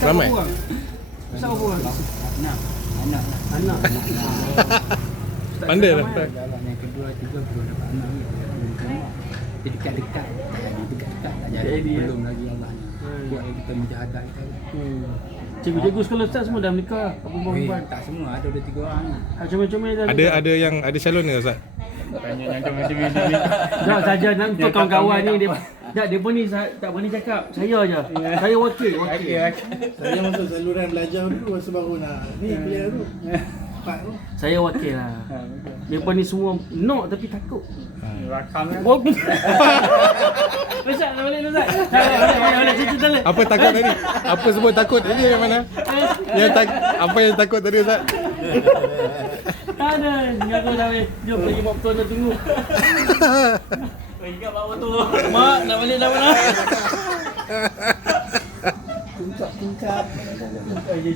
Ramai? Ustaz apa orang? Anak. Pandai lah. Jalan yang kedua, tiga belum dapat anak ni. Dia dekat-dekat, dekat-dekat tak jadi. Belum lagi Allah ni. Buat kita mujahadah kita. Cikgu-cikgu sekolah Ustaz semua dah menikah. Perempuan-perempuan. Tak semua, ada 3 orang ni. Comel-comel dah. Ada yang ada calon ke Ustaz? Tanya yang comel-comel ni. Tak saja nak untuk kawan-kawan ni dia pun ni tak berani cakap. Saya aja. Saya wakil. Saya masuk saluran belajar dulu masa baru nak ni beliau tu. Pak tu. Saya wakil lah. Mereka ni semua nak tapi takut. Rakam kan. Ustaz, dah balik Ustaz. Boleh cerita dulu. Apa takut tadi? Apa sebut takut tadi yang mana? Apa yang takut tadi Ustaz? Tak ada. Aku dah balik. Jom pergi mak betul dah tunggu. Ingat bawa tu. Mak, nak balik dah mana? Puncak-puncak. Ya.